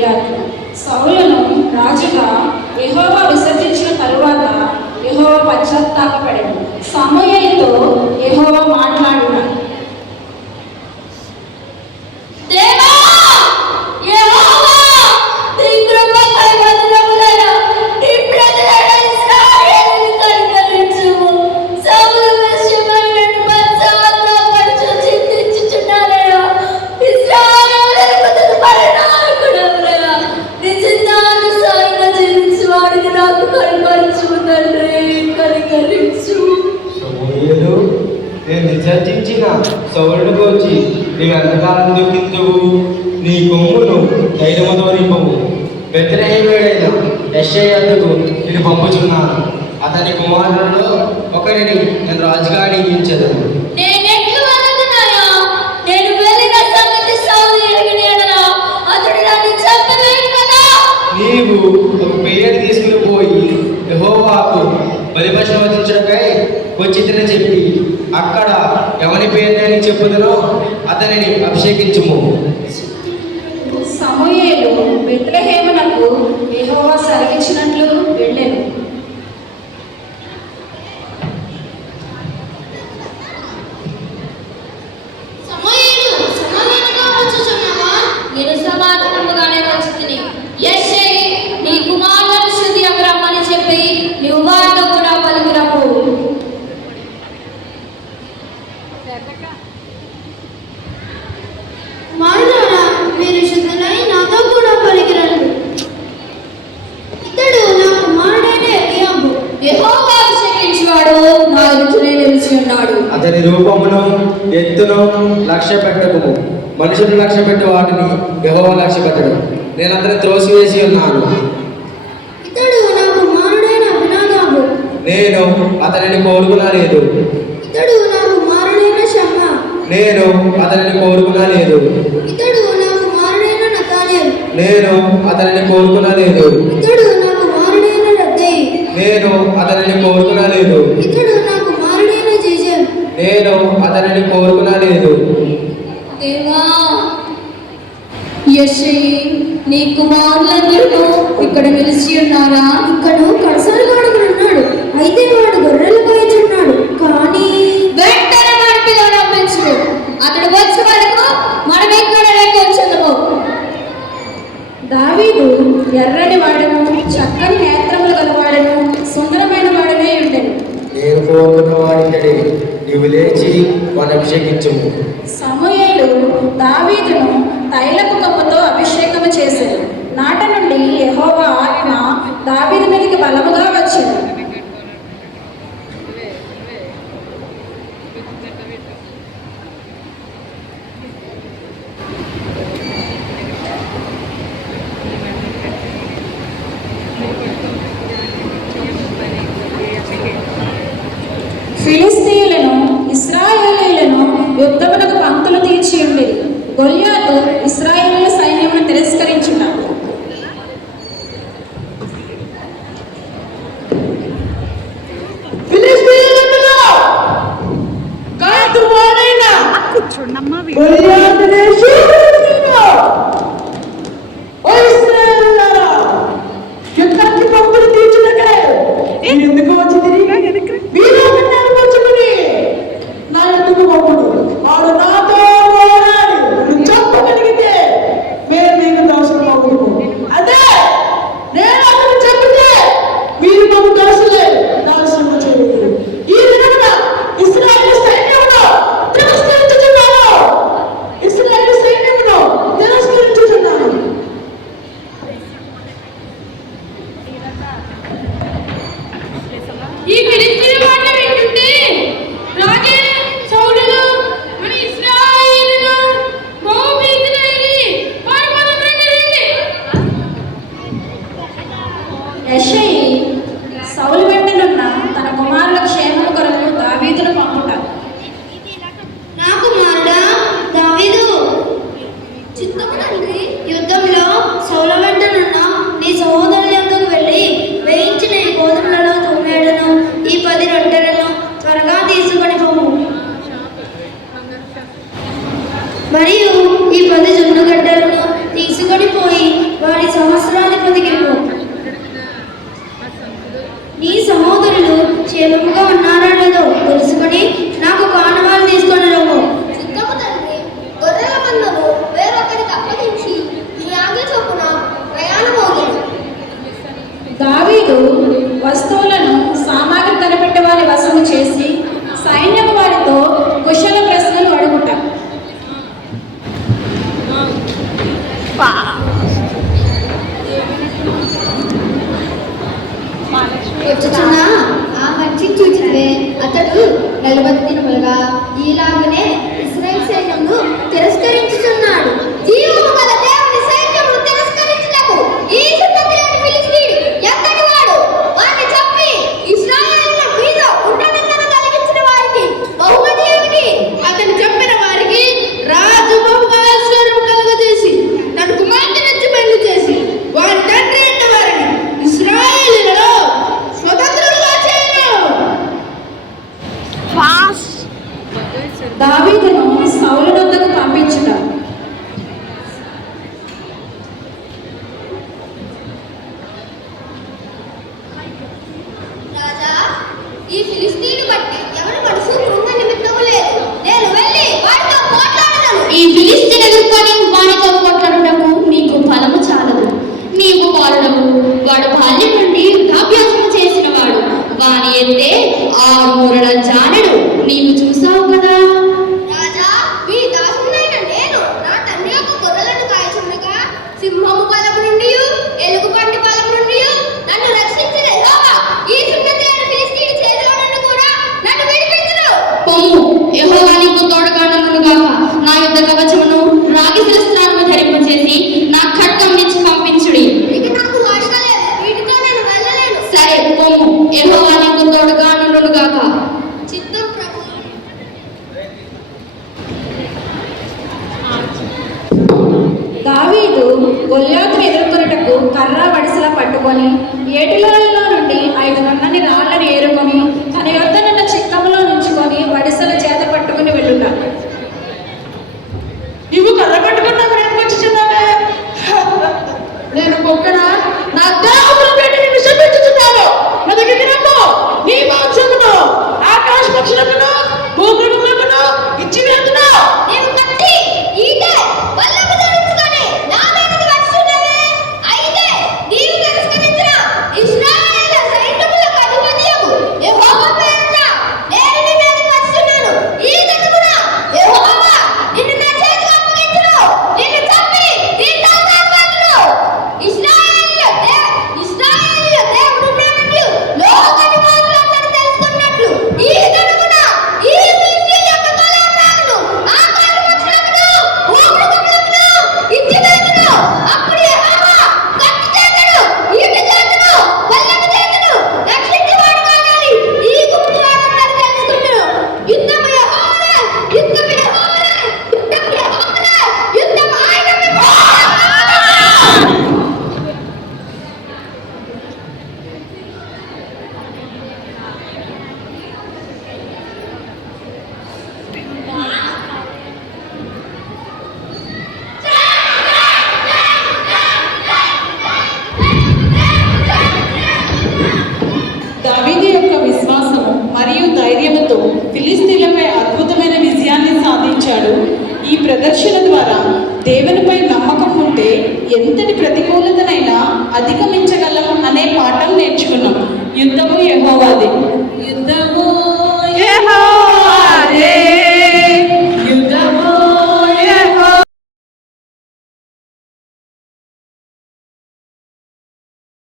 గొల్యాతు. సౌలును రాజుగా యెహోవా విసర్జించిన తరువాత యెహోవా పశ్చాత్తాపపడెను. సమూయేలుతో యెహోవా మాట్లాడును. నేను విసర్జించిన సౌలును గూర్చి నీవు ఎంతకాలం దుఃఖింతువు? నీ కొమ్మును ధైర్యముతో నింపవు. బెత్లెహేమీయుడైన యెష్షయి యొద్దకు నేను పంపుచున్నాను. అతని కుమారులలో ఒకరిని నేను రాజుగా నియమించెదను. నీవు ఒక పేరు తీసుకుని పోయి యెహోవాకు బలిపశువు వధించుటకై వచ్చిందని చెప్పి అక్కడ ఎవరి పేరుని చెప్పుదునో అతనిని అభిషేకించుము. సమూయేలు బెత్లెహేమునకు యెహోవా సెలవిచ్చినట్లు వెళ్ళెను. నేను సమాధానముగానే వచ్చుతిని. యెష్షయి నీ కుమారులను శుద్ధి అమరమ్మని చెప్పి నీవు వారితో కూడా పలుకురము. మారులారా, మీరు శుద్ధులై నాతో కూడా పలికిరండి. ఇతడు నా కుమారుడైన ఎలీయాబు. యెహోవా అభిషేకించువాడు నా ఎదుటనే నిలిచి ఉన్నాడు. అతని రూపమును ఎత్తును లక్ష్య పెట్టకుము. మనుషులు లక్ష్య పెట్టి వాటిని యెహోవా లక్ష్య పెట్టడు. నేను అతన్ని త్రోసివేసి ఉన్నాను. ఇతడు నా కుమారుడైన అబీనాదాబు. నేను అతనిని కోరుకునలేదు. ఇతడు నా కుమారుడైన షమ్మా. నేను అతనిని కోరుకునలేదు. ఇతడు నా కుమారుడైన నతానేలు. నేను అతనిని కోరుకునలేదు. ఇతడు నా కుమారుడైన రద్దయి. నేను అతనిని కోరుకునలేదు. ఇతడు నా కుమారుడైన జీజం. నేను అతనిని కోరుకునలేదు. దేవా, యెష్షయి నీ కుమారులందరూ ఇక్కడ నిలిచి ఉన్నారా? ఇక్కడు కడసారి వాడుకున్నాడు. అయితే వాడు గొర్రెలు కోయుచున్నాడు. కానీ వెంటనే వాడి పిల్లలు పంపించు. అతడు వచ్చే వరకు మనం ఇక్కడనే కూర్చుందాము. దావీదు ఎర్రని వాడను, చక్కని నేత్రములు గలవాడను, సుందరమైన వాడనే ఉండెను. నేను కోరుకున్న వాడికడే నీవు లేచి వాడిని అభిషేకించుము. సమూయేలు దావీదును తైలపు కప్పుతో అభిషేకము చేశాడు. నాట నుండి యెహోవా ఆత్మ దావీదు మీదకి బలముగా వచ్చింది. ఫిలిస్తీయులను ఇశ్రాయేలీయులను యుద్ధమునకు పంక్తులు తీర్చి ఉండేది. గొల్యాతు ఇశ్రాయేలీయుల సైన్యమును తిరస్కరించుట. ఎందుకు వచ్చి తిరిగి వాడు నాతో చెప్పగలిగితే మేము మీకు దోషం అవుతాము. అదే నేను అతను చెప్తే మీరు మాకు దోషం చేయలేదు. ఈ విధంగా ఇశ్రాయేలు సైన్యమును తిరస్కరించుచున్నాను. ఇశ్రాయేలు సైన్యమును తిరస్కరించుచున్నాను. ఈ ఫిలిస్తీయుల మాట వింటుంటే రాజే సౌలును మన ఇశ్రాయేలును బహుభీతులైరి పారిపోదాం రండి. యెష్షయి సౌలు వెంటనున్న తన కుమారుల క్షేమం కొరకు దావీదును పంపుట. నా కుమారుడా దావీదు, చిత్తము తండ్రి, యుద్ధంలో సౌలు వెంటనున్న నీ సహోదరుల యొద్దకు వెళ్ళి వేయించిన ఈ గోధుమలలో తొమ్మిడను ఈ 10 రొట్టెలను త్వరగా తీసుకొని పోము. మరియు ఈ 10 జొన్నగడ్డలను తీసుకొని పోయి వాటి వచ్చుచున్న ఆ మనిషిని చూచితే అతడు 40 దినములుగా ఈలాగనే ఇశ్రాయేలు సైన్యమును తిరస్కరించుచున్నాడు. జీవము గల దేవుని సైన్యమును తిరస్కరించుటకు ఈ సున్నతిలేని ఫిలిష్తీయుడు ఎంతటి వాడు? వారిని చంపి ఇశ్రాయేలుల మీద ఉన్నతంగా కలిగించిన వారికి బహుమతి ఏమిటి? అతను చెప్పిన వారికి రాజు బహుగా ఐశ్వర్యం కలుగజేసి తన కుమార్తెనిచ్చి పెళ్లి చేసి వారి తండ్రి అయిన వారిని ఇశ్రాయేలీయులలో స్వతంత్రులుగా చేయను. దావీదును సౌలు వద్దకు పంపించుట. రాజా, ఈ ఫిలిష్తీయుని బట్టి ఎవరి మనసు కృంగ నిమిత్తము లేదు. నేను వెళ్ళి వాడితో పోట్లాడను. ఈ ఫిలిష్తీయుని ఎదుర్కొని వానితో పోట్లాడుటకు నీకు బలము చాలదు. నీవు బాలుడవు, వాడు బాల్యం నుండి యుద్ధాభ్యాసము చేసిన వాడు. వాని ఎత్తే 6 మూరల జానెడు నీవు చూసావు కదా. రాజా, మీ దాసుడైన నేను నా తండ్రి యొక్క గొర్రెలను కాయచుండగా సింహము బలము నుండి ఎలుగుబంటి బలము నుండి నన్ను రక్షించిన యెహోవా ఈ సున్నతిలేని ఫిలిష్తీయుని చేతిలో నుండి కూడా నన్ను విడిపించును. పొమ్ము, యెహోవా నీకు తోడుగా నుండుగాక. నా యుద్ధ కవచమును రాగి శిరస్త్రాలను ధరింపచేసి నా ఖడ్గం నుంచి పంపించుడి. ఇక నాకు ఆశ లేదు, వీటితో నేను వెళ్ళలేను. సరే పొమ్ము, యెహోవా నీకు తోడుగా నుండుగాక. చిత్తం ప్రభు. దావీదు గొల్యాతును ఎదుర్కొనుటకు కర్ర వడిసెల పట్టుకొని ఏటిలోయలో నుండి 5 నున్నని రాళ్లను ఏరుకొని తన యొద్దనున్న చిక్కములో నుంచుకొని వడిసెల చేత పట్టుకుని వెళ్ళుట. నీవు కర్ర పట్టుకున్నా వచ్చుచున్నావే. నేను కుక్కన నా దేవుని పెట్టి నిన్ను శపించుచున్నాను. నా దగ్గరికి రమ్ము. నీ మాంసమును ఆకాశ పక్షులకును భూగృహములకును ఇచ్చి వేతున్నా. నీవు కత్తి, ఈట, బల్లెము ధరించుకొని నా మీదకి వచ్చుచున్నావే. అయితే నీవు తిరస్కరించిన ఇశ్రాయేలు సైన్యములకు అధిపతియగు యెహోవా పేరిట నేను నీ మీదకి వచ్చుచున్నాను. ఈ దినమున యెహోవా నిన్ను నా చేతికి అప్పగించును. నిన్ను చంపి నీ తలపై పెట్టును. ఇశ్రాయేలీయుల దేవుడు నేనండి లోక నివాసులందరూ తెలుసుకున్నట్లు ఈ దినమున ఈ ఫిలిష్తీయుల యొక్క బలమును ఆకాశ పక్షులకును భూగృహములకును ఇచ్చి వేతును. అప్పుడు యెహోవా కత్తి చేతును, ఈట చేతును, బల్లెము చేతును రక్షించువాడు కాదని ఈ గుంపు వారందరూ తెలుసుకున్నారు. యుద్ధము యెహోవాదే, యుద్ధము యెహోవాదే, యుద్ధము యెహోవాదే, యుద్ధము ఆయనదే. దావీదు యొక్క విశ్వాసము మరియు ధైర్యముతో ఫిలిష్తీయులపై అద్భుతమైన విజయాన్ని సాధించాడు. ఈ ప్రదర్శన ద్వారా దేవునిపై నమ్మకం ఉంటే ఎంతటి ప్రతికూలతనైనా అధిగమించగలం అనే పాఠం నేర్చుకున్నాం. యుద్ధము